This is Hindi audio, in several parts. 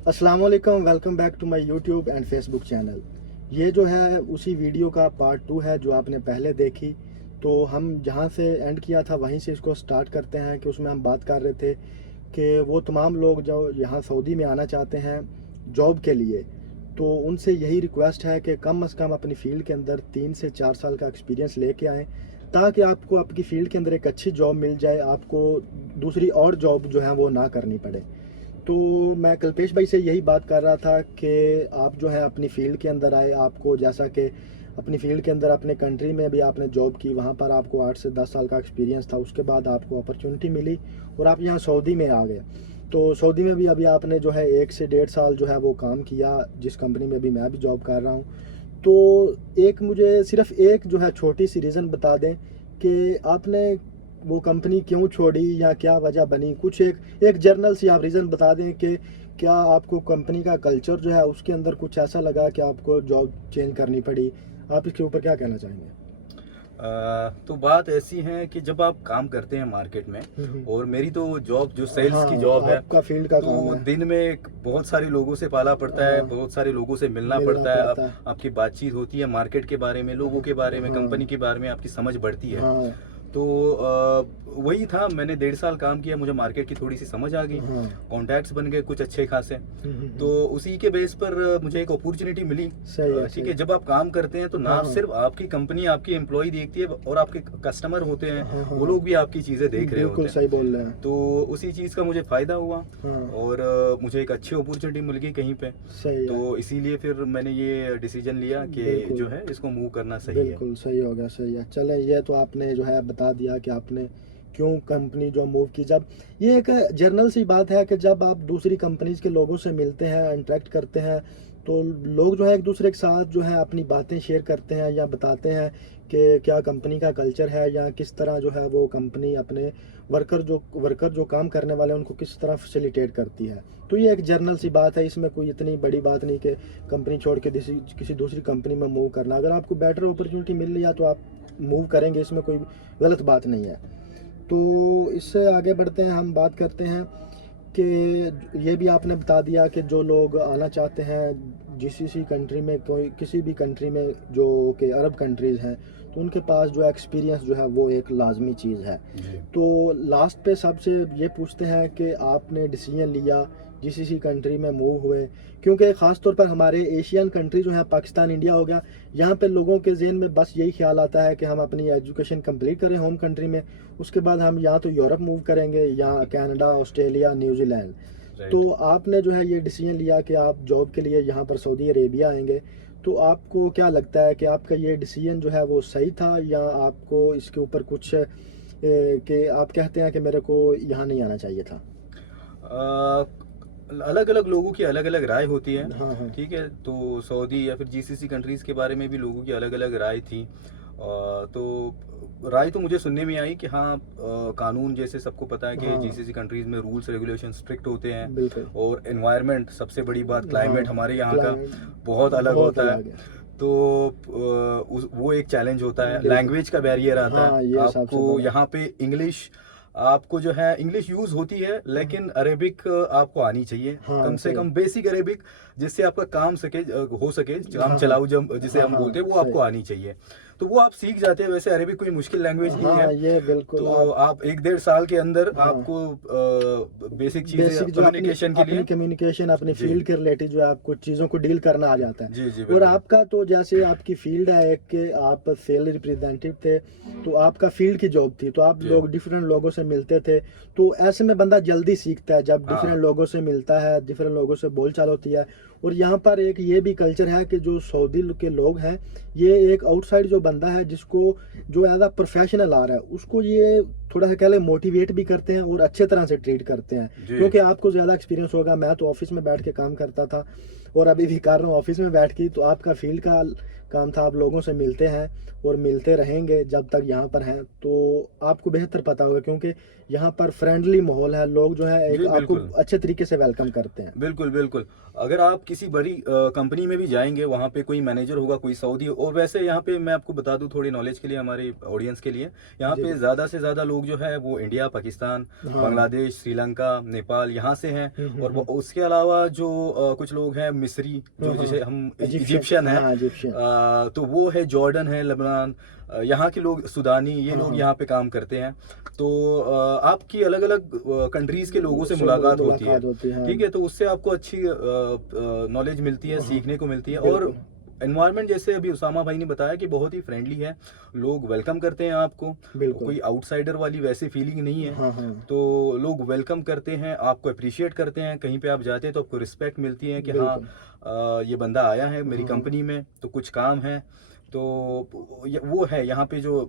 अस्सलाम वालेकुम, welcome back to my YouTube and Facebook channel. ये जो है उसी वीडियो का पार्ट 2 है जो आपने पहले देखी। तो हम जहाँ से एंड किया था वहीं से इसको स्टार्ट करते हैं कि उसमें हम बात कर रहे थे कि वो तमाम लोग जो यहाँ सऊदी में आना चाहते हैं जॉब के लिए, तो उनसे यही रिक्वेस्ट है कि कम से कम अपनी फ़ील्ड के अंदर 3 से 4 साल का एक्सपीरियंस लेके आएँ, ताकि आपको आपकी फ़ील्ड के अंदर एक अच्छी जॉब मिल जाए, आपको दूसरी और जॉब जो है वो ना करनी पड़े। तो मैं कल्पेश भाई से यही बात कर रहा था कि आप जो है अपनी फ़ील्ड के अंदर आए, आपको जैसा कि अपनी फ़ील्ड के अंदर अपने कंट्री में भी आपने जॉब की, वहाँ पर आपको 8 से 10 साल का एक्सपीरियंस था, उसके बाद आपको अपॉर्चुनिटी मिली और आप यहाँ सऊदी में आ गए। तो सऊदी में भी अभी आपने जो है 1 से 1.5 साल जो है वो काम किया, जिस कंपनी में भी मैं भी जॉब कर रहा हूँ। तो एक मुझे सिर्फ़ एक जो है छोटी सी रीज़न बता दें कि आपने वो कंपनी क्यों छोड़ी या क्या वजह बनी? कुछ एक एक जर्नल सी आप रीज़न बता दें कि क्या आपको कंपनी का कल्चर जो है उसके अंदर कुछ ऐसा लगा कि आपको जॉब चेंज करनी पड़ी? आप इसके ऊपर क्या कहना चाहेंगे? तो बात ऐसी है कि जब आप काम करते हैं मार्केट में, हुँ, हुँ। और मेरी तो जॉब जो सेल्स की हाँ, जॉब है, आपका फ़ील्ड का काम तो है। दिन में बहुत सारे लोगों से पाला पड़ता है, हाँ, बहुत सारे लोगों से मिलना मिलना पड़ता है। पड़ता है। आपकी बातचीत होती है मार्केट के बारे में, लोगों के बारे में, हाँ, कंपनी के बारे में आपकी समझ बढ़ती है। हाँ, तो वही था, मैंने 1.5 साल काम किया, मुझे मार्केट की थोड़ी सी समझ आ गई, हाँ। कॉन्टैक्ट्स बन गए कुछ अच्छे खासे। हुँ, हुँ, तो हुँ। उसी के बेस पर मुझे एक अपॉर्चुनिटी मिली। सही है, ठीक सही है, है। जब आप काम करते हैं तो हाँ, ना हाँ। सिर्फ आपकी कंपनी आपकी एम्प्लॉय देखती है, और आपके कस्टमर होते हैं, हाँ, हाँ, वो हाँ। लोग भी आपकी चीज़ें देख रहे बिल्कुल होते हैं। सही बोल रहे हैं। तो उसी चीज़ का मुझे फ़ायदा हुआ, हाँ, और मुझे एक अच्छी अपॉर्चुनिटी मिल गई कहीं पे। सही है। तो इसीलिए फिर मैंने ये डिसीजन लिया कि बिल्कुल। जो है इसको मूव करना सही है। बिल्कुल, सही हो गया, सही है। चलें, ये तो आपने जो है बता दिया कि आपने क्यों कंपनी जो मूव की। जब ये एक जनरल सी बात है कि जब आप दूसरी कंपनीज़ के लोगों से मिलते हैं, इंटरैक्ट करते हैं, तो लोग जो है एक-दूसरे के साथ जो है अपनी बातें शेयर करते हैं या बताते हैं कि क्या कंपनी का कल्चर है या किस तरह जो है वो कंपनी अपने वर्कर जो काम करने वाले हैं, उनको किस तरह फैसिलिटेट करती है। तो ये एक जनरल सी बात है, इसमें कोई इतनी बड़ी बात नहीं कि कंपनी छोड़ के किसी दूसरी कंपनी में मूव करना। अगर आपको बेटर अपॉर्चुनिटी मिल रही है तो आप मूव करेंगे, इसमें कोई गलत बात नहीं है। तो इससे आगे बढ़ते हैं, हम बात करते हैं कि ये भी आपने बता दिया कि जो लोग आना चाहते हैं जीसीसी कंट्री में, कोई किसी भी कंट्री में जो कि अरब कंट्रीज़ हैं, तो उनके पास जो एक्सपीरियंस जो है वो एक लाज़मी चीज़ है। जी। तो लास्ट पे सबसे ये पूछते हैं कि आपने डिसीजन लिया जीसीसी कंट्री में मूव हुए, क्योंकि ख़ास तौर पर हमारे एशियन कंट्री जो है, पाकिस्तान, इंडिया हो गया, यहाँ पे लोगों के ज़हन में बस यही ख्याल आता है कि हम अपनी एजुकेशन कंप्लीट करें होम कंट्री में, उसके बाद हम या तो यूरोप मूव करेंगे या कनाडा, ऑस्ट्रेलिया, न्यूजीलैंड। राइट। तो आपने जो है ये डिसीजन लिया कि आप जॉब के लिए यहाँ पर सऊदी अरेबिया आएँगे। तो आपको क्या लगता है कि आपका ये डिसीजन जो है वो सही था, या आपको इसके ऊपर कुछ कि आप कहते हैं कि मेरे को यहाँ नहीं आना चाहिए था? अलग अलग लोगों की अलग अलग राय होती है। हाँ, हाँ। ठीक है, तो सऊदी या फिर जीसीसी कंट्रीज़ के बारे में भी लोगों की अलग अलग राय थी। तो राय तो मुझे सुनने में आई कि हाँ, कानून जैसे सबको पता है कि हाँ, जीसीसी कंट्रीज़ में रूल्स रेगुलेशन स्ट्रिक्ट होते हैं, बिल्कुल। और एनवायरनमेंट सबसे बड़ी बात, हाँ, क्लाइमेट हमारे यहाँ का क्लाइमेट बहुत अलग बहुत होता है। अलग है। तो वो एक चैलेंज होता है, बिल्कुल। लैंग्वेज का बैरियर आता है। हाँ, ये सबसे आपको बड़ा। यहाँ पे इंग्लिश, आपको जो है इंग्लिश यूज़ होती है, हाँ, लेकिन अरेबिक आपको आनी चाहिए, हाँ, कम से सही। कम बेसिक अरेबिक, जिससे आपका काम हो सके, काम हाँ, हाँ। चलाऊ जब जिसे हाँ, हम हाँ, बोलते हैं, वो आपको सही। आनी चाहिए। तो वो आप सीख जाते हैं, वैसे अरेबिक कोई मुश्किल लैंग्वेज नहीं है। हाँ, ये बिल्कुल तो आप। आप 1 डेढ़ साल के अंदर हाँ। आपको बेसिक चीज़ें बेसिक जो अपनी कम्युनिकेशन के अपनी लिए। कम्युनिकेशन, अपनी जी। फ़ील्ड के रिलेटेड जो है आपको चीज़ों को डील करना आ जाता है। जी, जी, और बिल्कुल। आपका तो जैसे आपकी फ़ील्ड है एक कि आप सेल रिप्रेजेंटेटिव थे, तो आपका फ़ील्ड की जॉब थी, तो आप जी। लोग डिफरेंट लोगों से मिलते थे। तो ऐसे में बंदा जल्दी सीखता है, जब डिफरेंट हाँ। लोगों से मिलता है, डिफरेंट लोगों से बोलचाल होती है। और यहाँ पर एक ये भी कल्चर है कि जो सऊदी के लोग हैं, ये एक आउटसाइड जो बंदा है जिसको जो एज़ अ प्रोफ़ेशनल आ रहा है, उसको ये थोड़ा-सा कह लें मोटिवेट भी करते हैं और अच्छे तरह से ट्रीट करते हैं। जी। क्योंकि आपको ज़्यादा एक्सपीरियंस होगा, मैं तो ऑफ़िस में बैठ के काम करता था और अभी भी कर रहा हूँ ऑफ़िस में बैठ के, तो आपका फ़ील्ड का काम था। आप लोगों से मिलते हैं और मिलते रहेंगे जब तक यहाँ पर हैं, तो आपको बेहतर पता होगा, क्योंकि यहाँ पर फ्रेंडली माहौल है। लोग जो है एक जी आपको बिल्कुल। अच्छे तरीके से वेलकम करते हैं। बिल्कुल, बिल्कुल। अगर आप किसी बड़ी कंपनी में भी जाएँगे, वहाँ पे कोई मैनेजर होगा, कोई सऊदी, और वैसे यहाँ पे मैं आपको बता दूँ थोड़ी नॉलेज के लिए, हमारे ऑडियंस के लिए, यहाँ जी, पे जी। ज़्यादा से ज़्यादा लोग जो है वो इंडिया, पाकिस्तान, हाँ। बांग्लादेश, श्रीलंका, नेपाल यहाँ से हैं। हुँ, हुँ, और वो हुँ। उसके अलावा जो कुछ लोग हैं मिस्री, हाँ, जो हाँ। जैसे हम इजिप्शियन, इजिप्शियन हैं, हाँ, इजिप्शियन। तो वो है, जॉर्डन है, लेबनान, यहाँ के लोग, सुडानी, ये हाँ, लोग हाँ। यहाँ पे काम करते हैं। तो आपकी अलग-अलग कंट्रीज़ के लोगों से से मुलाकात होती है। मुलाकात होती है, हाँ। ठीक है, तो उससे आपको अच्छी नॉलेज मिलती है, हाँ, सीखने को मिलती है। और बिल्कुल। एनवायरनमेंट, जैसे अभी उसामा भाई ने बताया, कि बहुत ही फ्रेंडली है, लोग वेलकम करते हैं आपको, बिल्कुल। कोई आउटसाइडर वाली वैसी फीलिंग नहीं है। हाँ, हाँ। तो लोग वेलकम करते हैं, आपको अप्रिशिएट करते हैं, कहीं पे आप जाते हैं तो आपको रिस्पेक्ट मिलती है कि हाँ, बिल्कुल। ये बंदा आया है मेरी हाँ, हाँ। कंपनी में, तो कुछ काम है। तो वो है, यहाँ पे जो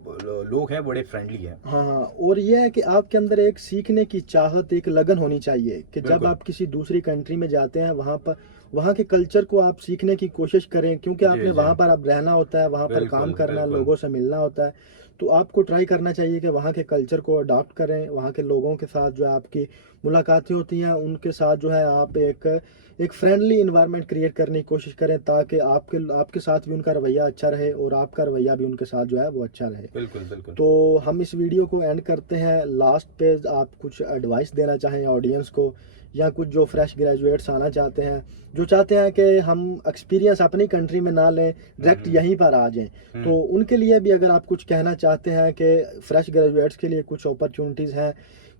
लोग हैं बड़े फ्रेंडली हैं। हाँ, हाँ। और ये है कि आपके अंदर एक सीखने की चाहत, एक लगन होनी चाहिए कि जब बिल्कुल। आप किसी दूसरी कंट्री में जाते हैं, वहाँ पर वहाँ के कल्चर को आप सीखने की कोशिश करें, क्योंकि जी, आपने जी। वहाँ पर अब रहना होता है, वहाँ पर काम बिल्कुल, करना है, बिल्कुल। लोगों से मिलना होता है। तो आपको ट्राई करना चाहिए कि वहाँ के कल्चर को अडॉप्ट करें, वहाँ के लोगों के साथ जो है आपकी मुलाकातें होती हैं, उनके साथ जो है आप एक फ्रेंडली एनवायरनमेंट क्रिएट करने की कोशिश करें, ताकि आपके साथ भी उनका रवैया अच्छा रहे और आपका रवैया भी उनके साथ जो है वो अच्छा रहे। बिल्कुल, बिल्कुल। तो हम इस वीडियो को एंड करते हैं। लास्ट पे आप कुछ एडवाइस देना चाहें ऑडियंस को, या कुछ जो फ्रेश ग्रेजुएट्स आना चाहते हैं, जो चाहते हैं कि हम एक्सपीरियंस अपनी कंट्री में ना लें, डायरेक्ट हुँ, यहीं पर आ जाएं, हुँ। तो उनके लिए भी अगर आप कुछ कहना चाहते हैं कि फ्रेश ग्रेजुएट्स के लिए कुछ अपॉर्चुनिटीज़ हैं,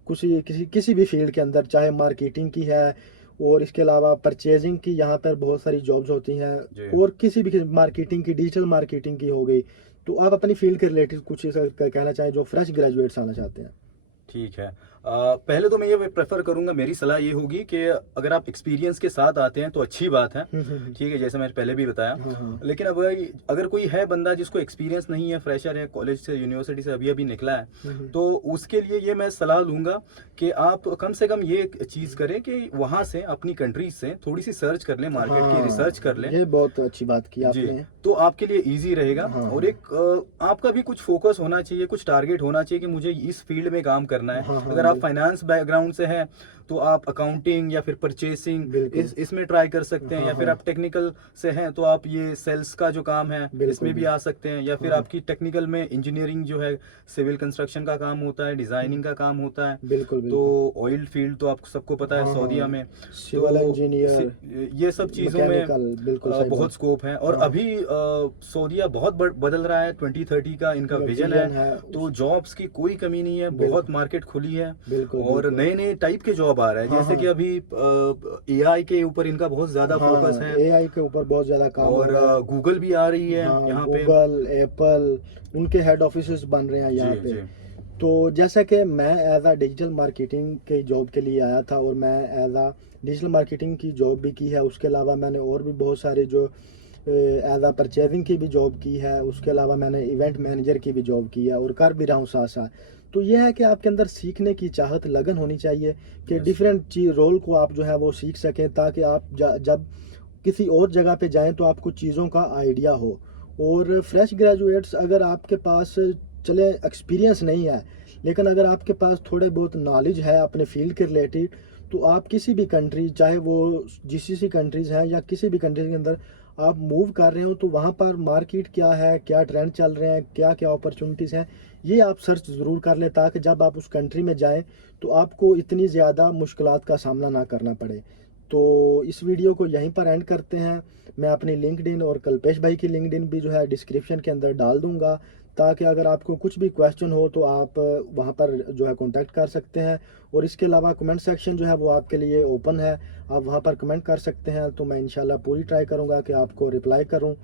किसी भी फील्ड के अंदर, चाहे मार्केटिंग की है, और इसके अलावा परचेजिंग की, यहाँ पर बहुत सारी जॉब्स होती हैं, जी। और किसी भी मार्केटिंग की, डिजिटल मार्केटिंग की हो गई, तो आप अपनी फील्ड के रिलेटेड कुछ ऐसा कहना चाहें जो फ्रेश ग्रेजुएट्स आना चाहते हैं। ठीक है। पहले तो मैं ये प्रेफ़र करूँगा, मेरी सलाह ये होगी कि अगर आप एक्सपीरियंस के साथ आते हैं तो अच्छी बात है, ठीक है, जैसे मैंने पहले भी बताया। हाँ, हाँ। लेकिन अब अगर कोई है बंदा जिसको एक्सपीरियंस नहीं है, फ्रेशर है, कॉलेज से, यूनिवर्सिटी से अभी-अभी निकला है, तो उसके लिए ये मैं सलाह दूँगा कि आप कम से कम ये चीज़ करें कि वहाँ से, अपनी कंट्री से थोड़ी-सी सर्च कर लें, मार्केट की रिसर्च कर लें। ये बहुत अच्छी बात की जी, आपने। तो आपके लिए ईज़ी रहेगा। हाँ, और एक आपका भी कुछ फ़ोकस होना चाहिए, कुछ टारगेट होना चाहिए कि मुझे इस फ़ील्ड में काम करना है। हाँ, हाँ, अगर आप फाइनेंस बैकग्राउंड से हैं, तो आप अकाउंटिंग या फिर परचेसिंग बिल्कुल। इसमें ट्राई कर सकते हैं, हाँ, या फिर हाँ। आप टेक्निकल से हैं, तो आप ये सेल्स का जो काम है, बिल्कुल, इसमें भी आ सकते हैं। या फिर हाँ। आपकी टेक्निकल में इंजीनियरिंग जो है, सिविल कंस्ट्रक्शन का काम होता है, डिज़ाइनिंग का काम होता है। बिल्कुल, बिल्कुल। तो ऑयल फ़ील्ड तो आपको सबको पता है हाँ, सऊदीया हाँ। में। सिविल तो इंजीनियर, ये सब चीज़ों में मैकेनिकल, बिल्कुल सही बहुत बात। स्कोप है। और हाँ। अभी सऊदीया बहुत बदल रहा है, 2030 का इनका विजन विजन है। है। तो जॉब्स की कोई कमी नहीं है, बहुत बिल्कुल, मार्केट खुली है। बिल्कुल, और बिल्कुल। नए-नए टाइप के जॉब आ रहे हैं, हाँ, जैसे कि हाँ। अभी एआई के ऊपर इनका बहुत ज़्यादा फोकस हाँ, है। एआई के ऊपर बहुत ज़्यादा काम हो और रहा है। गूगल भी आ रही है हाँ, यहाँ पे। गूगल, एप्पल, उनके हेड ऑफिसेस बन रहे हैं यहाँ जी, पे। जी। तो जैसा कि मैं एज़ अ डिजिटल मार्केटिंग के जॉब के लिए आया था, और मैं एज़ अ डिजिटल मार्केटिंग की जॉब भी की है। उसके अलावा मैंने और भी बहुत सारे जो एज़ अ परचेजिंग की भी जॉब की है। उसके अलावा मैंने इवेंट मैनेजर की भी जॉब की है, और कर भी रहा हूँ साथ-साथ। तो ये है कि आपके अंदर सीखने की चाहत, लगन होनी चाहिए कि यस। डिफरेंट रोल को आप जो है वो सीख सकें, ताकि आप जब किसी और जगह पे जाएँ तो आपको चीज़ों का आइडिया हो। और फ्रेश ग्रेजुएट्स, अगर आपके पास चले एक्सपीरियंस नहीं है, लेकिन अगर आपके पास थोड़े बहुत नॉलेज है अपने फील्ड के रिलेटेड, तो आप किसी भी कंट्री, चाहे वो जीसीसी कंट्रीज़ हैं या किसी भी कंट्री के अंदर आप मूव कर रहे हो, तो वहाँ पर मार्केट क्या है, क्या ट्रेंड चल रहे हैं, क्या-क्या अपॉर्चुनिटीज़ हैं, ये आप सर्च ज़रूर कर लें, ताकि जब आप उस कंट्री में जाएँ, तो आपको इतनी ज़्यादा मुश्किलात का सामना ना करना पड़े। तो इस वीडियो को यहीं पर एंड करते हैं। मैं अपनी लिंक्डइन और कल्पेश भाई की लिंक्डइन भी जो है डिस्क्रिप्शन के अंदर डाल दूँगा, ताकि अगर आपको कुछ भी क्वेश्चन हो तो आप वहाँ पर जो है कॉन्टैक्ट कर सकते हैं। और इसके अलावा कमेंट सेक्शन जो है वो आपके लिए ओपन है, आप वहाँ पर कमेंट कर सकते हैं। तो मैं इंशाल्लाह पूरी ट्राई करूँगा कि आपको रिप्लाई करूँ।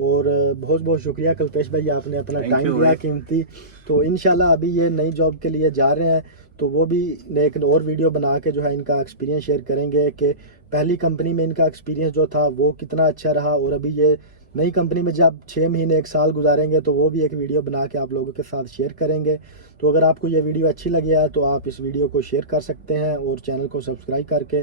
और बहुत-बहुत शुक्रिया कल्पेश भाई, आपने अपना थैंक टाइम यू दिया भाई। कीमती। तो इंशाल्लाह अभी ये नई जॉब के लिए जा रहे हैं, तो वो भी एक और वीडियो बना के जो है इनका एक्सपीरियंस शेयर करेंगे कि पहली कंपनी में इनका एक्सपीरियंस जो था वो कितना अच्छा रहा, और अभी ये नई कंपनी में जब 6 महीने 1 साल गुजारेंगे, तो वो भी एक वीडियो बना के आप लोगों के साथ शेयर करेंगे। तो अगर आपको ये वीडियो अच्छी लगी है तो आप इस वीडियो को शेयर कर सकते हैं, और चैनल को सब्सक्राइब करके